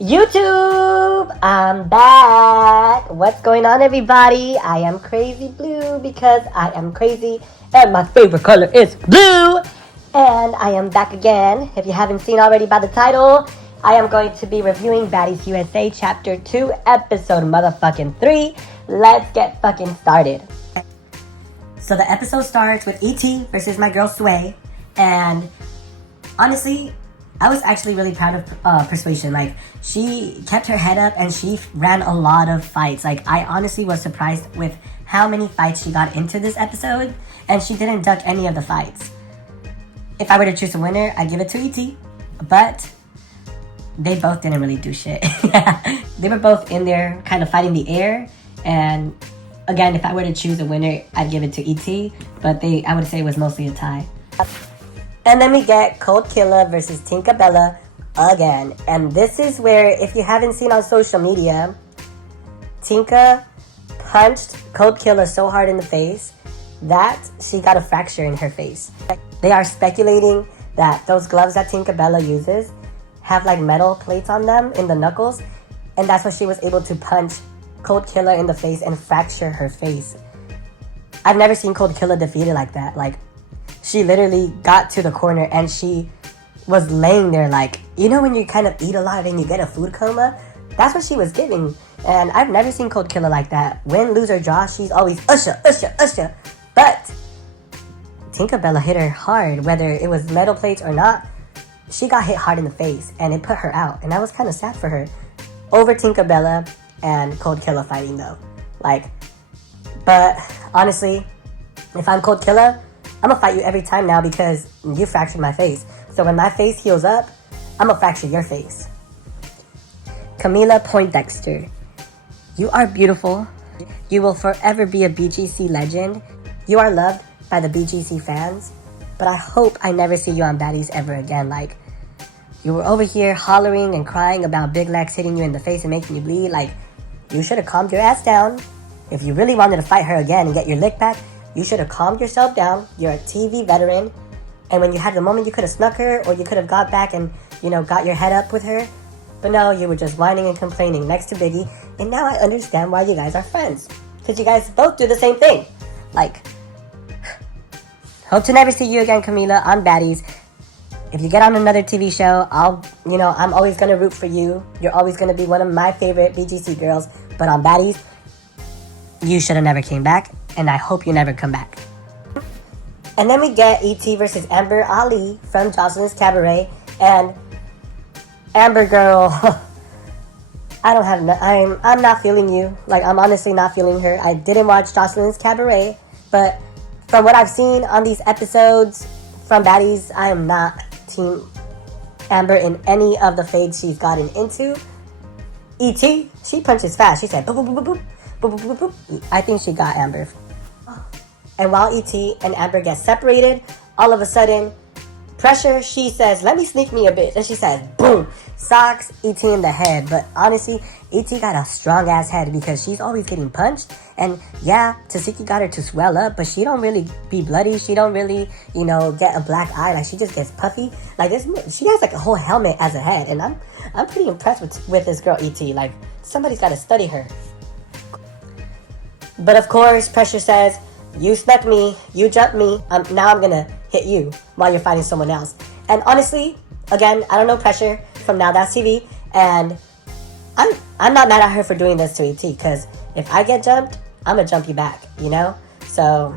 YouTube, I'm back. What's going on, everybody? I am Crazy Blue because I am crazy and my favorite color is blue. And I am back again. If you haven't seen already by the title, I am going to be reviewing Baddies USA Chapter 2, Episode motherfucking 3. Let's get fucking started. So the episode starts with E.T. versus my girl Sway. And honestly, I was actually really proud of Persuasion. Like, she kept her head up and she ran a lot of fights. Like, I honestly was surprised with how many fights she got into this episode, and she didn't duck any of the fights. If I were to choose a winner, I'd give it to E.T., but they both didn't really do shit. They were both in there kind of fighting the air, and again, if I were to choose a winner, I'd give it to E.T., but I would say it was mostly a tie. And then we get Cold Killer versus Tinkerbella again. And this is where, if you haven't seen on social media, Tinka punched Cold Killer so hard in the face that she got a fracture in her face. They are speculating that those gloves that Tinkerbella uses have like metal plates on them in the knuckles, and that's why she was able to punch Cold Killer in the face and fracture her face. I've never seen Cold Killer defeated like that. Like, she literally got to the corner and she was laying there like, you know when you kind of eat a lot and you get a food coma? That's what she was giving. And I've never seen Cold Killer like that. Win, lose, or draw, she's always usher, usher, usher. But Tinkerbella hit her hard, whether it was metal plates or not. She got hit hard in the face and it put her out. And I was kind of sad for her. Over Tinkerbella and Cold Killer fighting though. Like, but honestly, if I'm Cold Killer, I'm gonna fight you every time now because you fractured my face. So when my face heals up, I'm gonna fracture your face. Camila Poindexter, you are beautiful. You will forever be a BGC legend. You are loved by the BGC fans. But I hope I never see you on Baddies ever again. Like, you were over here hollering and crying about Big Lex hitting you in the face and making you bleed. Like, you should have calmed your ass down. If you really wanted to fight her again and get your lick back, you should have calmed yourself down. You're a TV veteran. And when you had the moment, you could have snuck her, or you could have got back and, got your head up with her. But no, you were just whining and complaining next to Biggie. And now I understand why you guys are friends. Because you guys both do the same thing. Like, hope to never see you again, Camila, on Baddies. If you get on another TV show, I'm always going to root for you. You're always going to be one of my favorite BGC girls. But on Baddies, you should have never came back. And I hope you never come back. And then we get E.T. versus Amber Ali from Jocelyn's Cabaret. And Amber girl, I'm not feeling you. Like, I'm honestly not feeling her. I didn't watch Jocelyn's Cabaret, but from what I've seen on these episodes from Baddies, I am not Team Amber in any of the fades she's gotten into. E.T., she punches fast. She said, boop, boop, boop, boop, boop, boop, boop, boop. I think she got Amber. And while E.T. and Amber get separated, all of a sudden, Pressure, she says, let me sneak me a bit. And she says, boom, socks E.T. in the head. But honestly, E.T. got a strong ass head because she's always getting punched. And yeah, Tasiki got her to swell up, but she don't really be bloody. She don't really, get a black eye. Like, she just gets puffy. Like, she has like a whole helmet as a head. And I'm pretty impressed with this girl, E.T. Like, somebody's got to study her. But of course, Pressure says, you snuck me, you jumped me, now I'm gonna hit you while you're fighting someone else. And honestly, again, I don't know Pressure from Now That's TV, and I'm not mad at her for doing this to E.T. because if I get jumped, I'm gonna jump you back, So,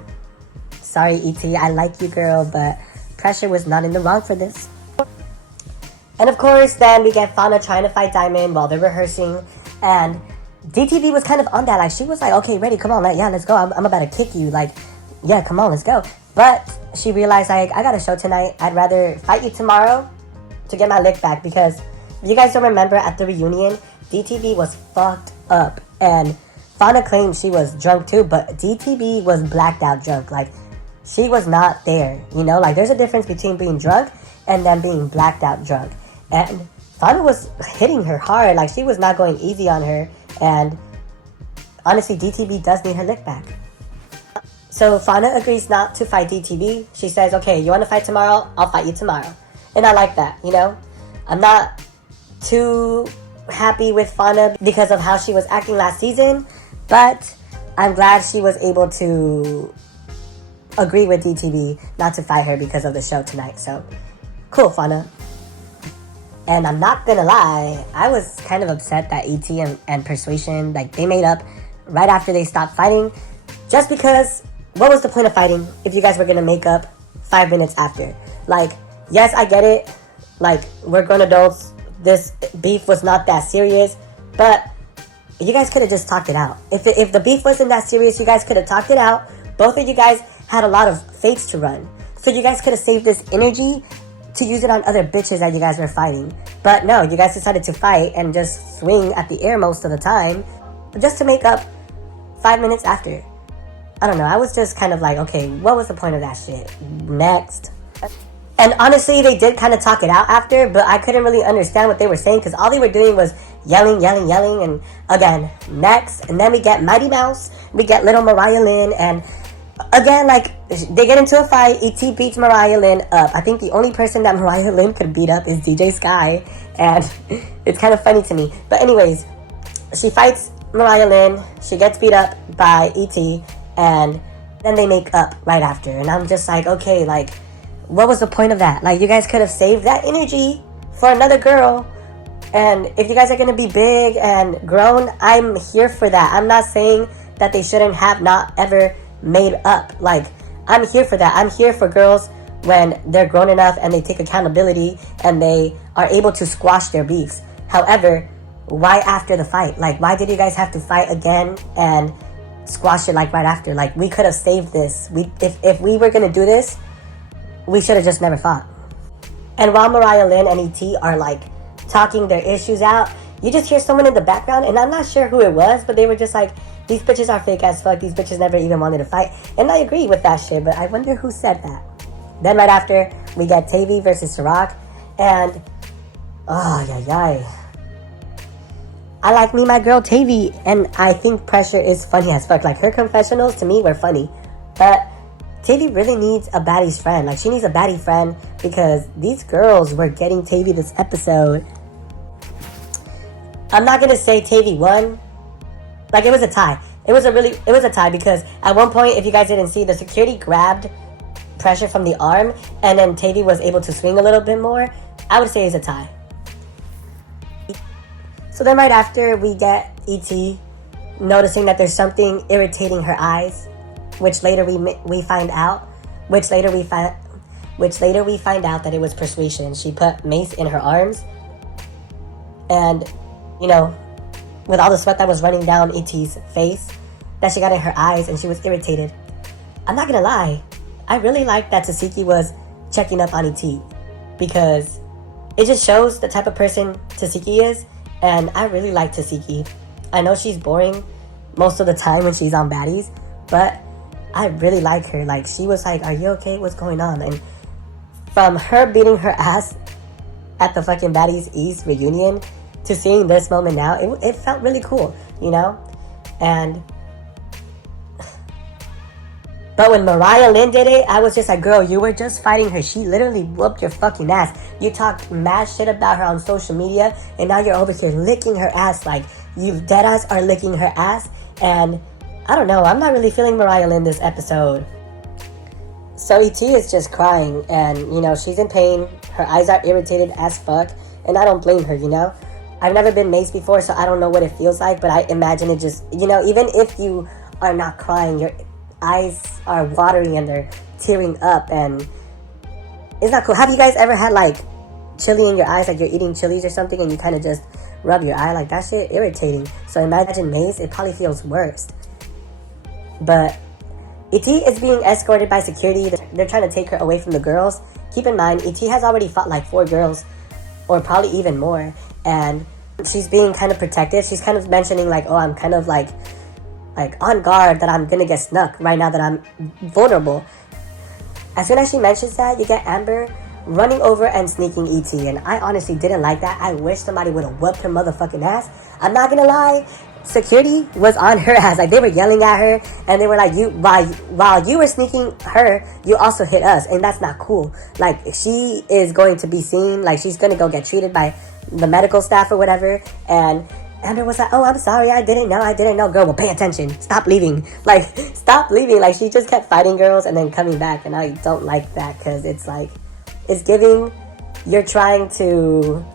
sorry E.T., I like you, girl, but Pressure was not in the wrong for this. And of course, then we get Fauna trying to fight Diamond while they're rehearsing, and DTV was kind of on that. Like, she was like, okay, ready, come on, let's go. I'm about to kick you. Like, yeah, come on, let's go. But she realized, like, I got a show tonight. I'd rather fight you tomorrow to get my lick back. Because if you guys don't remember, at the reunion, DTV was fucked up. And Fauna claimed she was drunk too, but DTV was blacked out drunk. Like, she was not there, Like, there's a difference between being drunk and then being blacked out drunk. And Fauna was hitting her hard. Like, she was not going easy on her. And honestly, DTV does need her lick back. So Fauna agrees not to fight DTV. She says, okay, you want to fight tomorrow? I'll fight you tomorrow. And I like that, I'm not too happy with Fauna because of how she was acting last season, but I'm glad she was able to agree with DTV not to fight her because of the show tonight. So, cool, Fauna. And I'm not gonna lie, I was kind of upset that ET and Persuasion, like, they made up right after they stopped fighting. Just because, what was the point of fighting if you guys were gonna make up 5 minutes after? Like, yes, I get it. Like, we're grown adults. This beef was not that serious. But you guys could have just talked it out. If the beef wasn't that serious, you guys could have talked it out. Both of you guys had a lot of fates to run. So you guys could have saved this energy to use it on other bitches that you guys were fighting. But no, you guys decided to fight and just swing at the air most of the time just to make up 5 minutes after. I don't know, I was just kind of like, okay, what was the point of that shit? Next. And honestly, they did kind of talk it out after, but I couldn't really understand what they were saying because all they were doing was yelling, and again, next. And then we get Mighty Mouse, we get little Mariah Lynn, and again, like, they get into a fight. E.T. beats Mariah Lynn up. I think the only person that Mariah Lynn could beat up is DJ Sky, and it's kind of funny to me. But anyways, she fights Mariah Lynn, she gets beat up by E.T., and then they make up right after. And I'm just like, okay, like, what was the point of that? Like, you guys could have saved that energy for another girl. And if you guys are going to be big and grown, I'm here for that. I'm not saying that they shouldn't have not ever made up. Like, I'm here for that. I'm here for girls when they're grown enough and they take accountability and they are able to squash their beefs. However, why after the fight? Like, why did you guys have to fight again and squash it like right after? Like, we could have saved this. If we were going to do this, we should have just never fought. And while Mariah Lynn and E.T. are like talking their issues out, you just hear someone in the background, and I'm not sure who it was, but they were just like, these bitches are fake as fuck, these bitches never even wanted to fight. And I agree with that shit, but I wonder who said that. Then right after, we get Tavy versus Ciroc, and I like me my girl Tavy, and I think Pressure is funny as fuck. Like, her confessionals to me were funny, but Tavy really needs a baddie's friend. Like, she needs a baddie friend because these girls were getting Tavy this episode. I'm not gonna say Tavy won. Like, it was a tie. It was a tie because at one point, if you guys didn't see, the security grabbed Pressure from the arm and then Tavy was able to swing a little bit more. I would say it's a tie. So then right after, we get E.T. noticing that there's something irritating her eyes, which later we find out that it was Persuasion. She put mace in her arms, and you know, with all the sweat that was running down E.T.'s face, that she got in her eyes, and she was irritated. I'm not gonna lie, I really like that Tasiki was checking up on E.T. because it just shows the type of person Tasiki is, and I really like Tasiki. I know she's boring most of the time when she's on Baddies, but I really like her. Like, she was like, are you okay? What's going on? And from her beating her ass at the fucking Baddies East reunion to seeing this moment now, it felt really cool, you know? But when Mariah Lynn did it, I was just like, girl, you were just fighting her. She literally whooped your fucking ass. You talked mad shit about her on social media, and now you're over here licking her ass. Like, you deadass are licking her ass. And I don't know, I'm not really feeling Mariah Lynn this episode. So E.T. is just crying, and, you know, she's in pain. Her eyes are irritated as fuck, and I don't blame her, you know? I've never been maced before, so I don't know what it feels like, but I imagine it just, you know, even if you are not crying, your eyes are watering and they're tearing up, and it's not cool. Have you guys ever had, like, chili in your eyes, like you're eating chilies or something, and you kind of just rub your eye? Like, that shit irritating. So imagine mace, it probably feels worse. But E.T. is being escorted by security. They're trying to take her away from the girls. Keep in mind, E.T. has already fought like 4 girls, or probably even more, and she's being kind of protective. She's kind of mentioning like, oh, I'm kind of like on guard that I'm gonna get snuck right now that I'm vulnerable. As soon as she mentions that, you get Amber running over and sneaking E.T. And I honestly didn't like that. I wish somebody would have whooped her motherfucking ass. I'm not gonna lie, security was on her ass. Like, they were yelling at her, and they were like, "You, while you were sneaking her, you also hit us," and that's not cool. Like, she is going to be seen. Like, she's gonna go get treated by the medical staff or whatever, and Amber was like, oh, I'm sorry, I didn't know. Girl, well, pay attention. Stop leaving. Stop leaving. She just kept fighting girls and then coming back, and I don't like that, because it's it's giving, you're trying to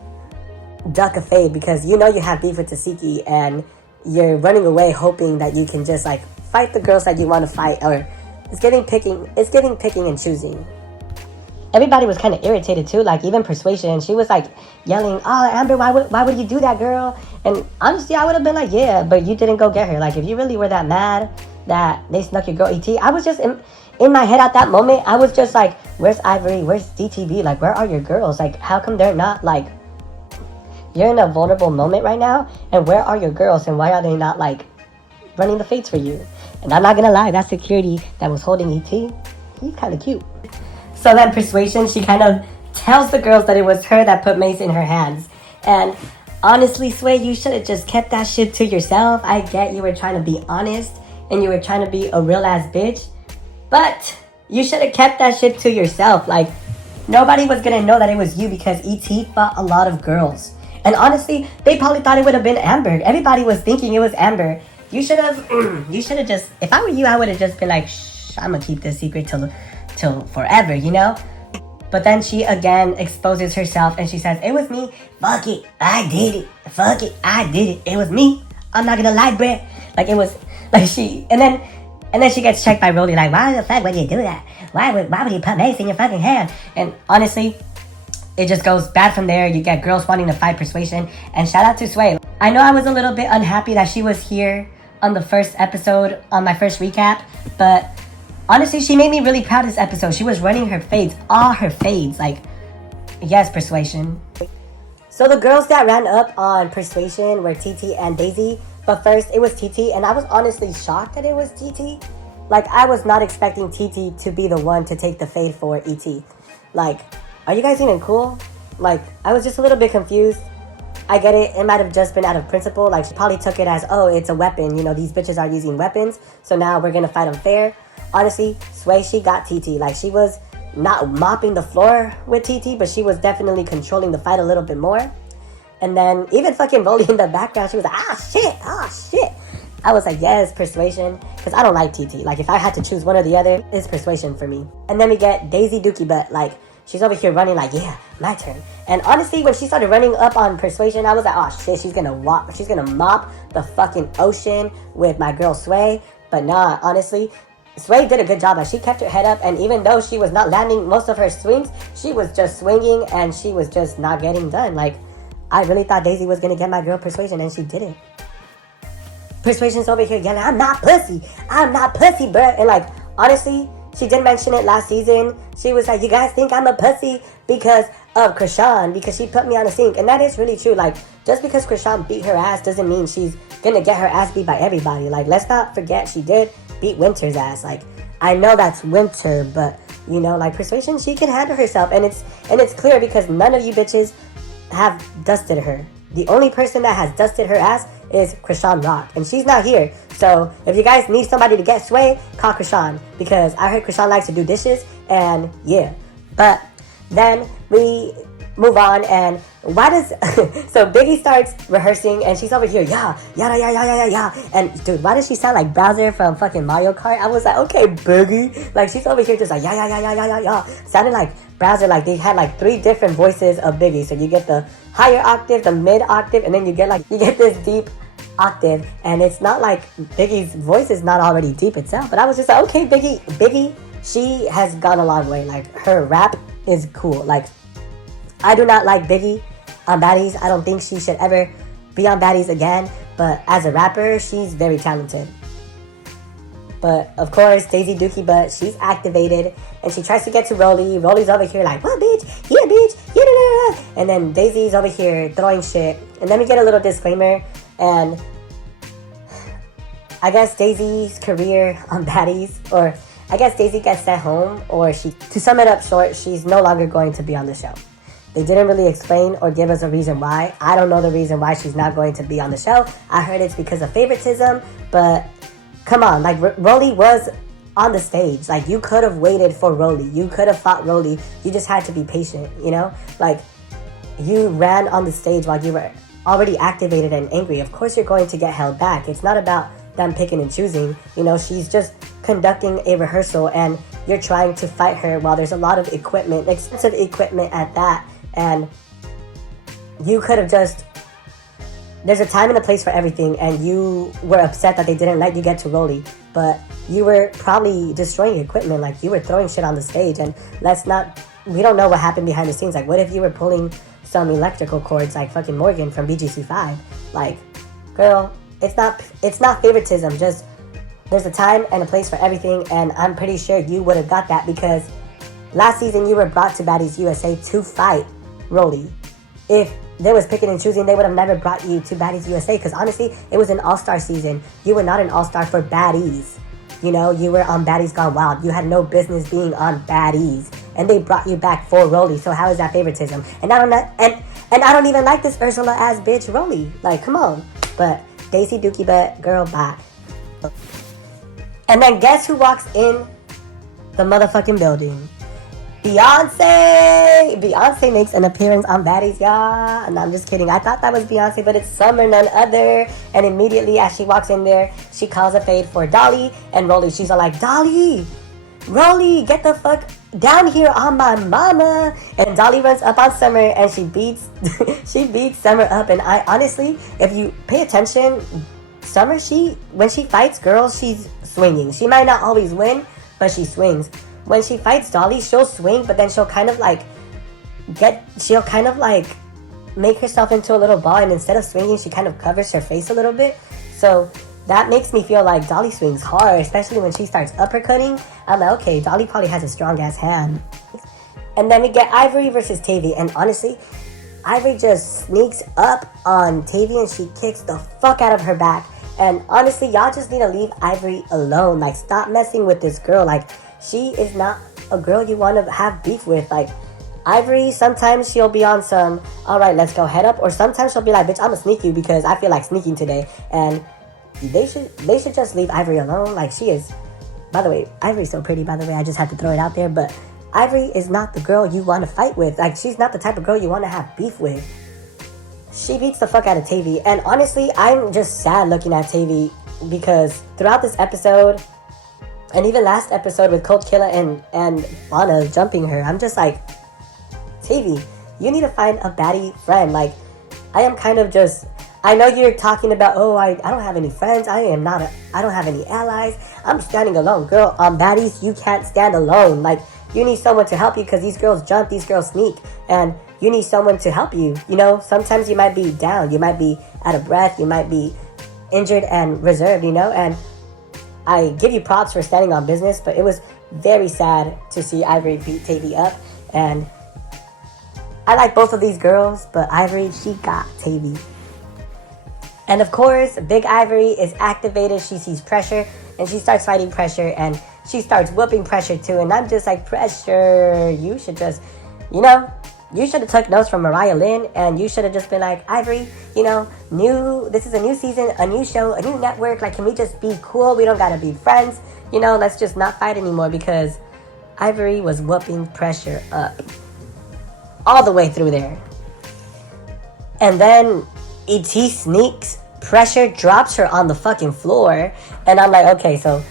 duck a fade, because you have beef with Tasiki, and you're running away hoping that you can just, fight the girls that you want to fight, or it's giving picking and choosing. Everybody was kind of irritated too, even Persuasion. She was yelling, oh, Amber, why would you do that, girl? And honestly, I would have been like, yeah, but you didn't go get her. If you really were that mad that they snuck your girl ET, I was just in my head at that moment, I was just like, where's Ivory, where's DTB, where are your girls? How come they're not, you're in a vulnerable moment right now, and where are your girls, and why are they not running the fates for you? And I'm not gonna lie, that security that was holding ET, he's kind of cute. So then Persuasion, she kind of tells the girls that it was her that put Mace in her hands. And honestly, Sway, you should have just kept that shit to yourself. I get you were trying to be honest and you were trying to be a real ass bitch, but you should have kept that shit to yourself. Nobody was gonna know that it was you, because ET fought a lot of girls. And honestly, they probably thought it would have been Amber. Everybody was thinking it was Amber. You should have just, if I were you, I would have just been like, shh, I'm gonna keep this secret till forever, But then she again exposes herself and she says, it was me. Fuck it, I did it. Fuck it, I did it. It was me. I'm not gonna lie, bruh. It was she, and then she gets checked by Rolly, why the fuck would you do that? Why would you put Mace in your fucking hand? And honestly, it just goes bad from there. You get girls wanting to fight Persuasion. And shout out to Sway. I know I was a little bit unhappy that she was here on the first episode, on my first recap, but honestly, she made me really proud this episode. She was running her fades, all her fades. Yes, Persuasion. So the girls that ran up on Persuasion were TT and Daisy. But first, it was TT, and I was honestly shocked that it was TT. I was not expecting TT to be the one to take the fade for ET. Are you guys even cool? I was just a little bit confused. I get it. It might have just been out of principle. She probably took it as, oh, it's a weapon. These bitches are using weapons, so now we're going to fight them fair. Honestly, Sway, she got TT. She was not mopping the floor with TT, but she was definitely controlling the fight a little bit more. And then even fucking Rolly in the background, she was like, ah, shit. I was like, yes, Persuasion, because I don't like TT. If I had to choose one or the other, it's Persuasion for me. And then we get Daisy Dookie Butt. She's over here running yeah, my turn. And honestly, when she started running up on Persuasion, I was like, oh shit, she's gonna mop the fucking ocean with my girl Sway. But nah, honestly, Sway did a good job. She kept her head up, and even though she was not landing most of her swings, she was just swinging, and she was just not getting done. I really thought Daisy was gonna get my girl Persuasion, and she didn't. Persuasion's over here yelling, I'm not pussy, bruh. And honestly, she did mention it last season. She was like, you guys think I'm a pussy because of Krishan, because she put me on a sink. And that is really true. Just because Krishan beat her ass doesn't mean she's gonna get her ass beat by everybody. Let's not forget she did beat Winter's ass. I know that's Winter, but Persuasion, she can handle herself, and it's clear because none of you bitches have dusted her. The only person that has dusted her ass is Krishan Rock, and she's not here. So if you guys need somebody to get Sway, call Krishan, because I heard Krishan likes to do dishes, and yeah. But then we move on, and why does so Biggie starts rehearsing, and she's over here, yeah, and dude, why does she sound like Bowser from fucking Mario Kart? I was like, okay, Biggie, she's over here just yeah, sounding like Bowser. They had 3 different voices of Biggie. So you get the higher octave, the mid octave, and then you get this deep octave, and it's not like Biggie's voice is not already deep itself. But I was just like, okay, Biggie, she has gone a long way. Her rap is cool. I do not like Biggie on Baddies. I don't think she should ever be on Baddies again. But as a rapper, she's very talented. But of course, Daisy Dookie Butt, she's activated, and she tries to get to Rolly. Rolly's over here what, bitch? Yeah, bitch. Yeah. And then Daisy's over here throwing shit. And then we get a little disclaimer, and I guess Daisy's career on Baddies, or I guess Daisy gets sent home, or to sum it up short, she's no longer going to be on the show. They didn't really explain or give us a reason why. I don't know the reason why she's not going to be on the show. I heard it's because of favoritism, but come on, Rolly was on the stage. You could have waited for Rolly. You could have fought Rolly. You just had to be patient, you ran on the stage while you were already activated and angry. Of course you're going to get held back. It's not about them picking and choosing. You know, she's just conducting a rehearsal and you're trying to fight her while there's a lot of equipment, expensive equipment at that. And you could have just... There's a time and a place for everything, and you were upset that they didn't let you get to Rolly, but you were probably destroying equipment. Like, you were throwing shit on the stage, and we don't know what happened behind the scenes. Like, what if you were pulling some electrical cords like fucking Morgan from BGC5? Like, girl, it's not favoritism. Just, there's a time and a place for everything, and I'm pretty sure you would have got that because last season you were brought to Baddies USA to fight Rolly. If there was picking and choosing, they would have never brought you to Baddies USA, because honestly, it was an all-star season. You were not an all-star for Baddies. You know, you were on Baddies Gone Wild. You had no business being on Baddies, and they brought you back for Rolly. So how is that favoritism? And I don't even like this Ursula ass bitch Rolly. Like, come on. But Daisy Dookie Butt, girl, bye. And then guess who walks in the motherfucking building? Beyonce! Beyonce makes an appearance on Baddies, y'all. And I'm just kidding. I thought that was Beyonce, but it's Summer, none other. And immediately as she walks in there, she calls a fade for Dolly and Rolly. She's all like, Dolly! Rolly, get the fuck down here on my mama! And Dolly runs up on Summer and she beats Summer up. And I honestly, if you pay attention, Summer, when she fights girls, she's swinging. She might not always win, but she swings. When she fights Dolly, she'll swing, but then she'll kind of like make herself into a little ball, and instead of swinging, she kind of covers her face a little bit. So that makes me feel like Dolly swings hard, especially when she starts uppercutting. I'm like, okay, Dolly probably has a strong ass hand. And then we get Ivory versus Tavy, and honestly, Ivory just sneaks up on Tavy and she kicks the fuck out of her back. And honestly, y'all just need to leave Ivory alone. Like, stop messing with this girl. Like, she is not a girl you want to have beef with. Like, Ivory, sometimes she'll be on some, alright, let's go head up. Or sometimes she'll be like, bitch, I'm gonna sneak you because I feel like sneaking today. And they should just leave Ivory alone. Like, she is, by the way, Ivory's so pretty, by the way. I just had to throw it out there. But Ivory is not the girl you want to fight with. Like, she's not the type of girl you want to have beef with. She beats the fuck out of Tavy. And honestly, I'm just sad looking at Tavy because throughout this episode, and even last episode with Coach Killa and Lana jumping her, I'm just like, Tavy, you need to find a baddie friend. Like, I am kind of just, I know you're talking about, oh, I don't have any friends. I don't have any allies. I'm standing alone. Girl, on Baddies, you can't stand alone. Like, you need someone to help you because these girls jump, these girls sneak, and you need someone to help you. You know, sometimes you might be down. You might be out of breath. You might be injured and reserved, you know, and I give you props for standing on business, but it was very sad to see Ivory beat Tavy up. And I like both of these girls, but Ivory, she got Tavy. And of course, Big Ivory is activated. She sees pressure, and she starts fighting pressure, and she starts whooping pressure too. And I'm just like, pressure, you should just, you know, you should have took notes from Mariah Lynn, and you should have just been like, Ivory, you know, this is a new season, a new show, a new network. Like, can we just be cool? We don't gotta be friends. You know, let's just not fight anymore, because Ivory was whooping pressure up all the way through there. And then ET sneaks, pressure drops her on the fucking floor, and I'm like, okay, so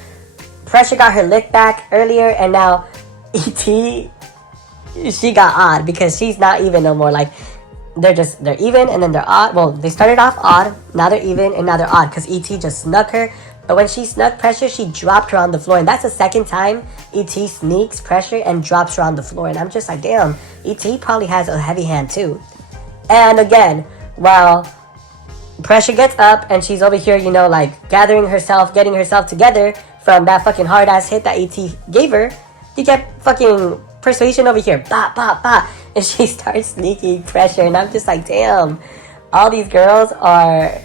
pressure got her lick back earlier, and now ET, she got odd because she's not even no more. Like, they're even and then they're odd. Well, they started off odd, now they're even and now they're odd because ET just snuck her. But when she snuck pressure, she dropped her on the floor, and that's the second time ET sneaks pressure and drops her on the floor. And I'm just like, damn, ET probably has a heavy hand too. And again, while pressure gets up and she's over here, you know, like getting herself together from that fucking hard ass hit that ET gave her, you get fucking Persuasion over here, bop, bop, bop, and she starts sneaking pressure, and I'm just like, damn, all these girls are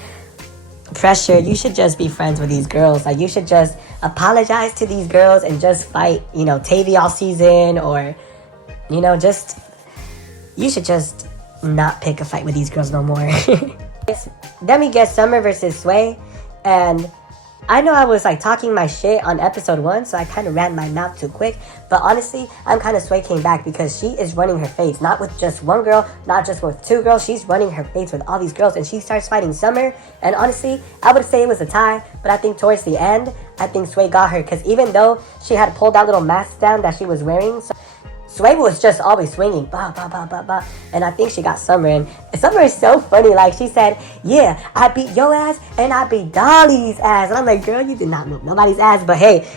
pressure. You should just be friends with these girls. Like, you should just apologize to these girls and just fight, you know, Tavy all season, or, you know, just, you should just not pick a fight with these girls no more. Then we get Summer versus Sway, and I know I was like talking my shit on episode 1, so I kind of ran my mouth too quick. But honestly, I'm kind of swaying back because she is running her face. Not with just one girl, not just with 2 girls. She's running her face with all these girls. And she starts fighting Summer. And honestly, I would say it was a tie. But I think towards the end, I think Sway got her. Because even though she had pulled that little mask down that she was wearing, Sway was just always swinging, bah, bah, bah, bah, bah. And I think she got Summer. And Summer is so funny. Like, she said, yeah, I beat your ass and I beat Dolly's ass. And I'm like, girl, you did not move nobody's ass. But hey,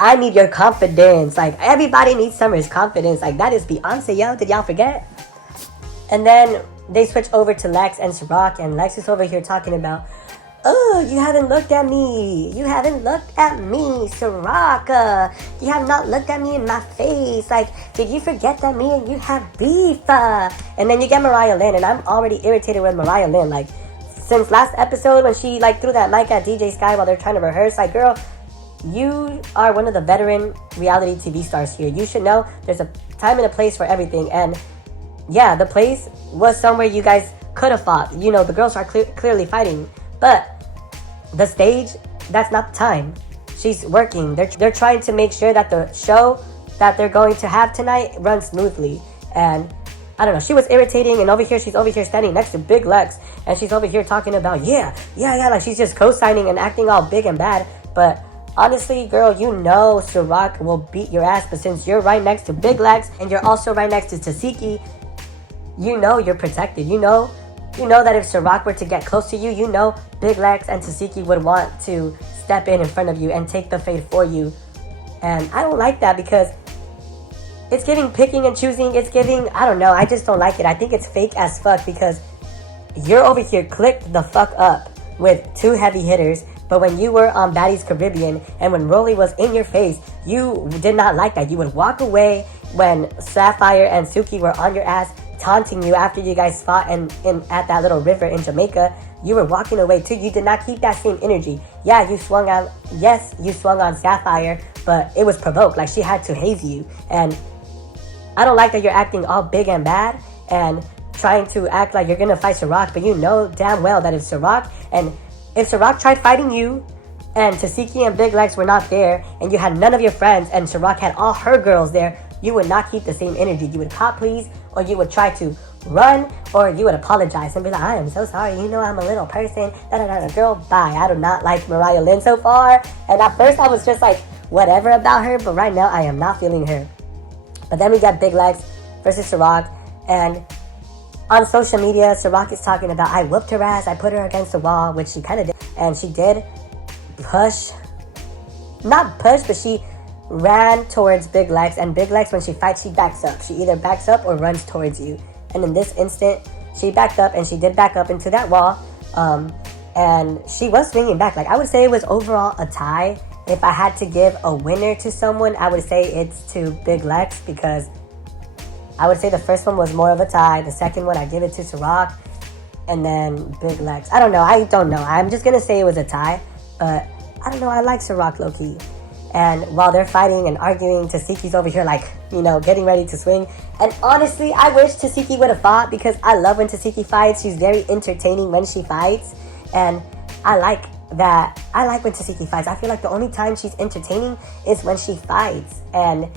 I need your confidence. Like, everybody needs Summer's confidence. Like, that is Beyonce, yo. Did y'all forget? And then they switch over to Lex and Ciroc. And Lex is over here talking about, oh, you haven't looked at me. You haven't looked at me, Ciroc. You have not looked at me in my face. Like, did you forget that me and you have beef? And then you get Mariah Lynn, and I'm already irritated with Mariah Lynn. Like, since last episode when she, like, threw that mic at DJ Sky while they're trying to rehearse. Like, girl, you are one of the veteran reality TV stars here. You should know there's a time and a place for everything. And, yeah, the place was somewhere you guys could have fought. You know, the girls are clearly fighting. But the stage, that's not the time. She's working. They're trying to make sure that the show that they're going to have tonight runs smoothly. And I don't know, she was irritating. And she's over here standing next to Big Lex, and she's over here talking about yeah, like she's just co-signing and acting all big and bad. But honestly, girl, you know Ciroc will beat your ass. But since you're right next to Big Lex and you're also right next to Tasiki, you know you're protected. You know that if Ciroc were to get close to you, you know Big Lex and Tasiki would want to step in front of you and take the fade for you. And I don't like that because it's giving picking and choosing. It's giving, I don't know, I just don't like it. I think it's fake as fuck because you're over here clicked the fuck up with 2 heavy hitters. But when you were on Baddies Caribbean and when Rolly was in your face, you did not like that. You would walk away when Sapphire and Suki were on your ass, taunting you after you guys fought at that little river in Jamaica. You were walking away too. You did not keep that same energy. Yeah, you swung on Sapphire, but it was provoked. Like, she had to haze you. And I don't like that you're acting all big and bad and trying to act like you're gonna fight Ciroc, but you know damn well that if Ciroc tried fighting you and Tasiki and Big Lex were not there and you had none of your friends and Ciroc had all her girls there, you would not keep the same energy. You would cop please, or you would try to run, or you would apologize and be like, I am so sorry, you know I'm a little person, girl, bye. I do not like Mariah Lynn so far, and at first I was just like, whatever about her, but right now I am not feeling her. But then we got Big Lex versus Ciroc, and on social media, Ciroc is talking about, I whooped her ass, I put her against the wall, which she kind of did, and she did not push, but she ran towards Big Lex, and Big Lex, when she fights, she backs up. She either backs up or runs towards you. And in this instant, she backed up, and she did back up into that wall, and she was swinging back. Like, I would say it was overall a tie. If I had to give a winner to someone, I would say it's to Big Lex, because I would say the first one was more of a tie. The second one, I give it to Ciroc, and then Big Lex. I don't know. I'm just going to say it was a tie, but I don't know. I like Ciroc low-key. And while they're fighting and arguing, Tasiki's over here like, you know, getting ready to swing. And honestly, I wish Tasiki would have fought because I love when Tasiki fights. She's very entertaining when she fights. And I like that. I like when Tasiki fights. I feel like the only time she's entertaining is when she fights. And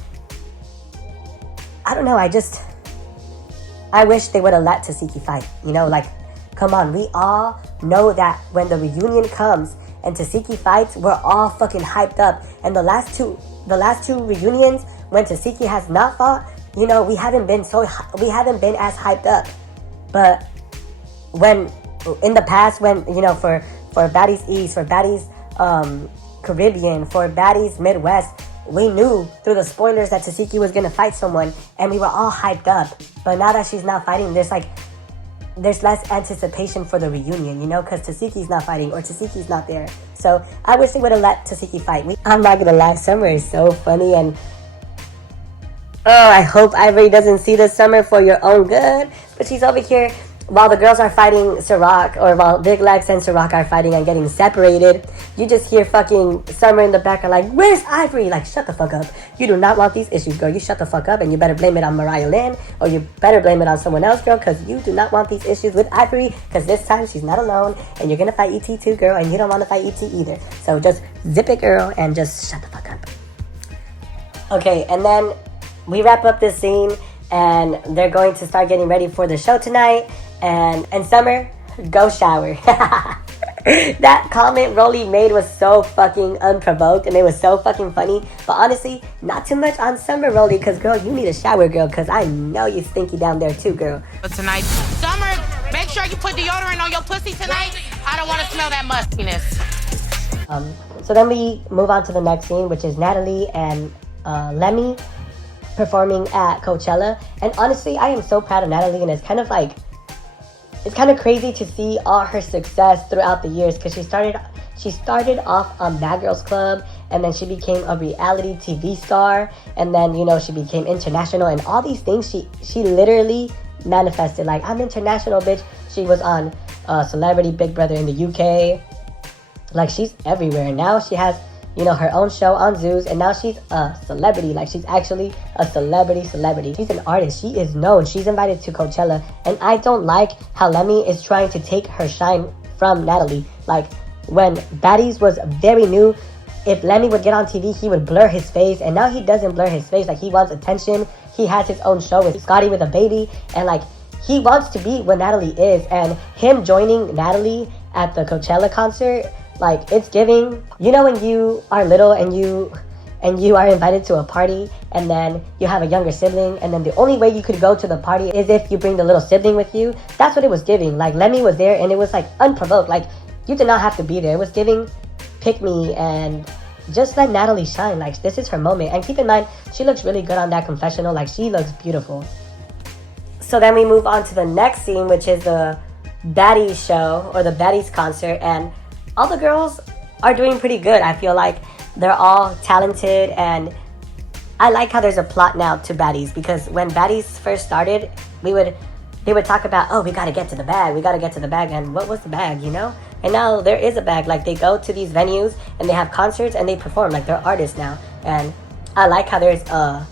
I don't know, I wish they would have let Tasiki fight. You know, like, come on, we all know that when the reunion comes and Tasiki fights, we're all fucking hyped up. And the last two reunions when Tasiki has not fought, you know, we haven't been as hyped up. But when in the past, when, you know, for Baddies East, for Baddies Caribbean, for Baddies Midwest, we knew through the spoilers that Tasiki was gonna fight someone, and we were all hyped up. But now that she's not fighting, there's less anticipation for the reunion, you know, because Tasiki's not fighting or Tasiki's not there. So I wish they would have let Tasiki fight. I'm not gonna lie, Summer is so funny, and I hope Ivory doesn't see this, Summer, for your own good. But she's over here while the girls are fighting Ciroc, or while Big Lex and Ciroc are fighting and getting separated, you just hear fucking Summer in the background like, where's Ivory? Like, shut the fuck up. You do not want these issues, girl. You shut the fuck up, and you better blame it on Mariah Lynn, or you better blame it on someone else, girl, because you do not want these issues with Ivory, because this time she's not alone, and you're gonna fight ET too, girl, and you don't want to fight ET either. So just zip it, girl, and just shut the fuck up. Okay, and then we wrap up this scene, and they're going to start getting ready for the show tonight. And Summer, go shower. That comment Rolly made was so fucking unprovoked, and it was so fucking funny. But honestly, not too much on Summer, Rolly, because girl, you need a shower, girl, because I know you stinky down there too, girl. But tonight, Summer, make sure you put deodorant on your pussy tonight. I don't want to smell that mustiness. So then we move on to the next scene, which is Natalie and Lemmy performing at Coachella. And honestly, I am so proud of Natalie, and it's kind of crazy to see all her success throughout the years, because she started off on Bad Girls Club, and then she became a reality TV star, and then, you know, she became international, and all these things she literally manifested. Like, I'm international, bitch. She was on Celebrity Big Brother in the UK. Like, she's everywhere, and now she has, you know, her own show on Zeus, and now she's a celebrity. Like, she's actually a celebrity. She's an artist. She is known. She's invited to Coachella, and I don't like how Lemmy is trying to take her shine from Natalie. Like, when Baddies was very new, if Lemmy would get on TV, he would blur his face, and now he doesn't blur his face. Like, he wants attention. He has his own show with Scotty with a Baby, and like, he wants to be what Natalie is, and him joining Natalie at the Coachella concert, like, it's giving, you know, when you are little and you are invited to a party, and then you have a younger sibling, and then the only way you could go to the party is if you bring the little sibling with you. That's what it was giving. Like, Lemmy was there, and it was like unprovoked. Like, you did not have to be there. It was giving pick me and just let Natalie shine. Like, this is her moment. And keep in mind, she looks really good on that confessional. Like, she looks beautiful. So then we move on to the next scene, which is the Baddies show, or the Baddies concert, and all the girls are doing pretty good. I feel like they're all talented, and I like how there's a plot now to Baddies, because when Baddies first started, they would talk about, oh, we gotta get to the bag, and what was the bag, you know? And now there is a bag. Like, they go to these venues and they have concerts and they perform. Like, they're artists now, and I like how there's a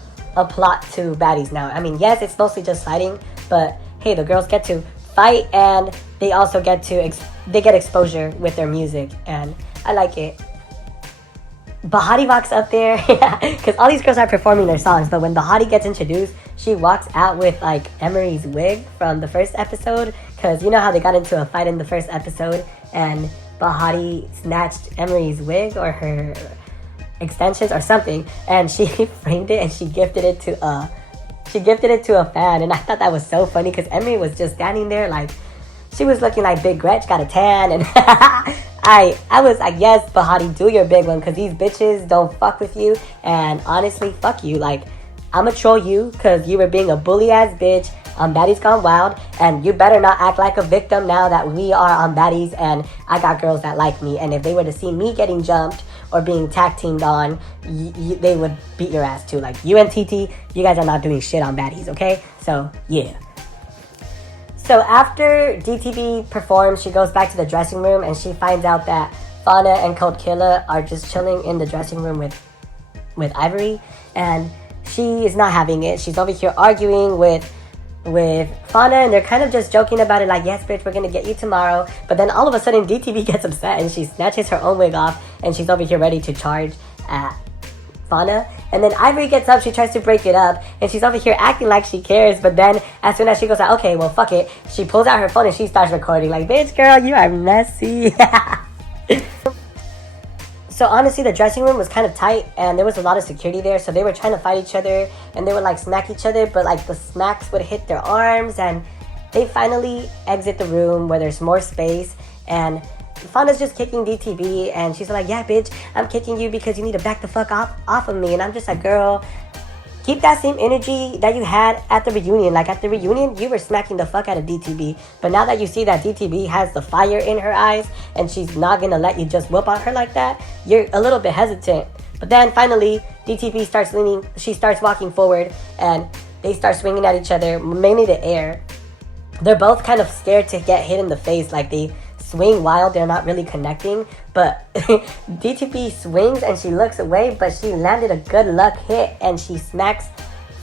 plot to Baddies now. I mean, yes, it's mostly just fighting, but hey, the girls get to fight, and they also get to they get exposure with their music, and I like it. Bahati walks up there, because all these girls are performing their songs, but when Bahati gets introduced, she walks out with like Emery's wig from the first episode, because you know how they got into a fight in the first episode, and Bahati snatched Emery's wig or her extensions or something, and she framed it and she gifted it to a fan, and I thought that was so funny, because Emery was just standing there like, she was looking like Big Gretch, got a tan, and I was like, yes, Bahati, do your big one, because these bitches don't fuck with you, and honestly, fuck you. Like, I'ma troll you, because you were being a bully-ass bitch on Baddies Gone Wild, and you better not act like a victim now that we are on Baddies, and I got girls that like me, and if they were to see me getting jumped or being tag teamed on, they would beat your ass too. Like, you and TT, you guys are not doing shit on Baddies, okay? So, yeah. So after DTV performs, she goes back to the dressing room, and she finds out that Fauna and Cold Killer are just chilling in the dressing room with Ivory, and she is not having it. She's over here arguing with Fauna, and they're kind of just joking about it, like, yes, bitch, we're gonna get you tomorrow. But then all of a sudden, DTV gets upset, and she snatches her own wig off, and she's over here ready to charge at Fauna. And then Ivory gets up, she tries to break it up, and she's over here acting like she cares, but then as soon as she goes like, okay, well, fuck it, she pulls out her phone and she starts recording, like, bitch, girl, you are messy. So honestly, the dressing room was kind of tight, and there was a lot of security there, so they were trying to fight each other, and they would like smack each other, but like the smacks would hit their arms, and they finally exit the room where there's more space, and Fauna's just kicking DTV, and she's like, yeah, bitch, I'm kicking you because you need to back the fuck off of me. And I'm just like, girl, keep that same energy that you had at the reunion. Like, at the reunion, you were smacking the fuck out of DTV. But now that you see that DTV has the fire in her eyes, and she's not gonna let you just whoop on her like that, you're a little bit hesitant. But then finally, DTV starts leaning, she starts walking forward, and they start swinging at each other, mainly the air. they're both kind of scared to get hit in the face. Like, they swing wild, they're not really connecting. But DTP swings and she looks away, but she landed a good luck hit and she smacks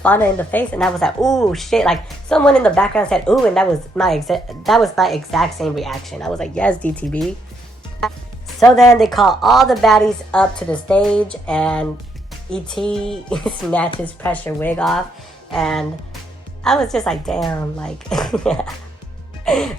Fauna in the face, and I was like, ooh, shit. Like, someone in the background said, ooh, and that was my exact same reaction. I was like, yes, DTB. So then they call all the baddies up to the stage, and ET snatches Pressure wig off, and I was just like, damn, like,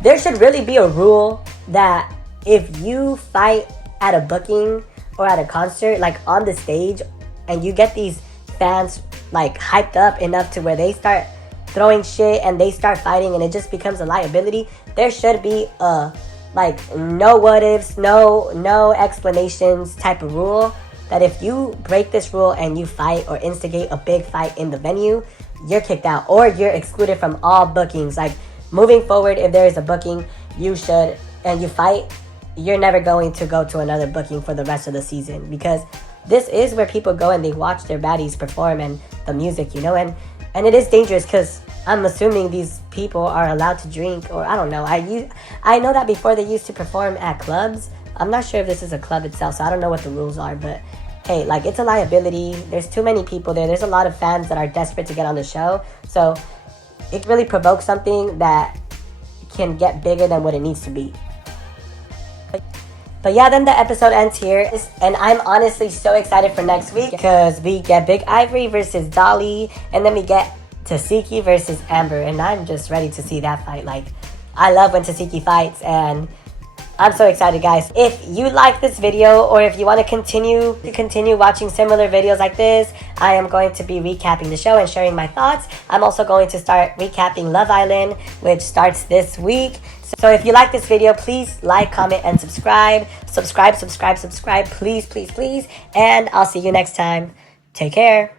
there should really be a rule that if you fight at a booking or at a concert, like on the stage, and you get these fans like hyped up enough to where they start throwing shit and they start fighting and it just becomes a liability, there should be a like no what ifs, no explanations type of rule, that if you break this rule and you fight or instigate a big fight in the venue, you're kicked out or you're excluded from all bookings. Like, moving forward, if there is a booking you should and you fight, you're never going to go to another booking for the rest of the season, because this is where people go and they watch their baddies perform and the music, you know, and it is dangerous, because I'm assuming these people are allowed to drink, or I don't know. I know that before they used to perform at clubs. I'm not sure if this is a club itself, so I don't know what the rules are, but hey, like, it's a liability. There's too many people there. There's a lot of fans that are desperate to get on the show, so it really provokes something that can get bigger than what it needs to be. But yeah, then the episode ends here. And I'm honestly so excited for next week, because we get Big Ivory versus Dolly. And then we get Tasiki versus Amber. And I'm just ready to see that fight. Like, I love when Tasiki fights. And I'm so excited, guys. If you like this video, or if you want to continue watching similar videos like this, I am going to be recapping the show and sharing my thoughts. I'm also going to start recapping Love Island, which starts this week. So if you like this video, please like, comment, and subscribe. Subscribe, please. And I'll see you next time. Take care.